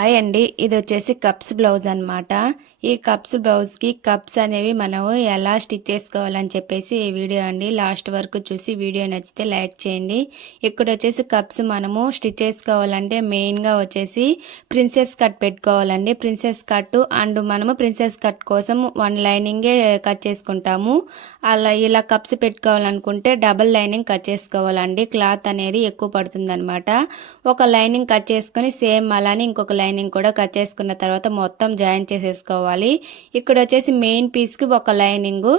Hi అండి. ఇది వచ్చేసి కప్స్ బ్లౌజ్ అనమాట. ఈ కప్స్ బ్లౌజ్కి కప్స్ అనేవి మనము ఎలా స్టిచ్ చేసుకోవాలని చెప్పేసి ఈ వీడియో అండి. లాస్ట్ వరకు చూసి వీడియో నచ్చితే లైక్ చేయండి. ఇక్కడ వచ్చేసి కప్స్ మనము స్టిచ్ చేసుకోవాలంటే మెయిన్గా వచ్చేసి ప్రిన్సెస్ కట్ పెట్టుకోవాలండి. ప్రిన్సెస్ కట్ అండ్ మనము ప్రిన్సెస్ కట్ కోసం వన్ లైనింగే కట్ చేసుకుంటాము. ఇలా కప్స్ పెట్టుకోవాలనుకుంటే డబల్ లైనింగ్ కట్ చేసుకోవాలండి. క్లాత్ అనేది ఎక్కువ పడుతుంది అనమాట. ఒక లైనింగ్ కట్ చేసుకొని సేమ్ అలానే ఇంకొక లైనింగ్ కూడా కట్ చేసుకున్న తర్వాత మొత్తం జాయిన్ చేసేసుకోవాలి. ఇక్కడ వచ్చేసి మెయిన్ పీస్కి ఒక లైనింగ్,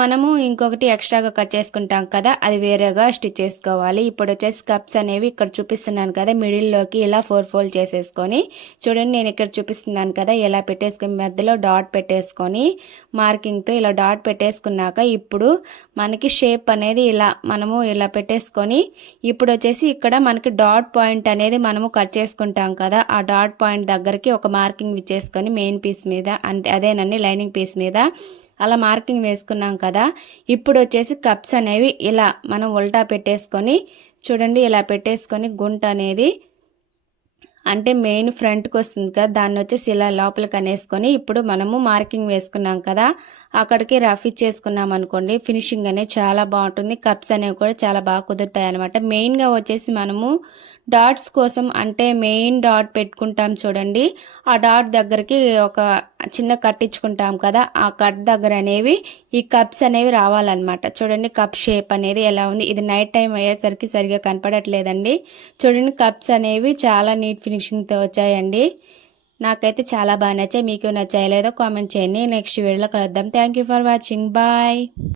మనము ఇంకొకటి ఎక్స్ట్రాగా కట్ చేసుకుంటాం కదా, అది వేరేగా స్టిచ్ చేసుకోవాలి. ఇప్పుడు వచ్చేసి కప్స్ అనేవి ఇక్కడ చూపిస్తున్నాను కదా, మిడిల్లోకి ఇలా 4 ఫోల్డ్ చేసేసుకొని చూడండి. నేను ఇక్కడ చూపిస్తున్నాను కదా, ఇలా పెట్టేసుకొని మధ్యలో డాట్ పెట్టేసుకొని మార్కింగ్తో ఇలా డాట్ పెట్టేసుకున్నాక ఇప్పుడు మనకి షేప్ అనేది మనము ఇలా పెట్టేసుకొని ఇప్పుడు వచ్చేసి ఇక్కడ మనకి డాట్ పాయింట్ అనేది మనము కట్ చేసుకుంటాం కదా, ఆ డాట్ పాయింట్ దగ్గరికి ఒక మార్కింగ్ ఇచ్చేసుకొని మెయిన్ పీస్ మీద, అంటే అదేనండి లైనింగ్ పీస్ మీద అలా మార్కింగ్ వేసుకున్నాం కదా. ఇప్పుడు వచ్చేసి కప్స్ అనేవి ఇలా మనం ఉల్టా పెట్టేసుకొని చూడండి, ఇలా పెట్టేసుకొని గుంట అనేది అంటే మెయిన్ ఫ్రంట్కి వస్తుంది కదా, దాన్ని వచ్చేసి ఇలా లోపలికి అనేసుకొని ఇప్పుడు మనము మార్కింగ్ వేసుకున్నాం కదా, అక్కడికి రఫ్ ఇచ్చేసుకున్నాం అనుకోండి, ఫినిషింగ్ అనేది చాలా బాగుంటుంది. కప్స్ అనేవి కూడా చాలా బాగా కుదురుతాయి అనమాట. మెయిన్గా వచ్చేసి మనము డాట్స్ కోసం అంటే మెయిన్ డాట్ పెట్టుకుంటాం చూడండి, ఆ డాట్ దగ్గరికి ఒక చిన్న కట్ ఇచ్చుకుంటాం కదా, ఆ కట్ దగ్గర అనేవి ఈ కప్స్ అనేవి రావాలన్నమాట. చూడండి కప్ షేప్ అనేది ఎలా ఉంది. ఇది నైట్ టైం అయ్యేసరికి సరిగా కనపడట్లేదండి. చూడండి కప్స్ అనేవి చాలా నీట్ ఫినిషింగ్తో వచ్చాయండి. నాకైతే చాలా బాగా నచ్చాయి. మీకు నచ్చాయో లేదో కామెంట్ చేయండి. నెక్స్ట్ వీడియోలో కలుద్దాం. Thank you for watching. Bye.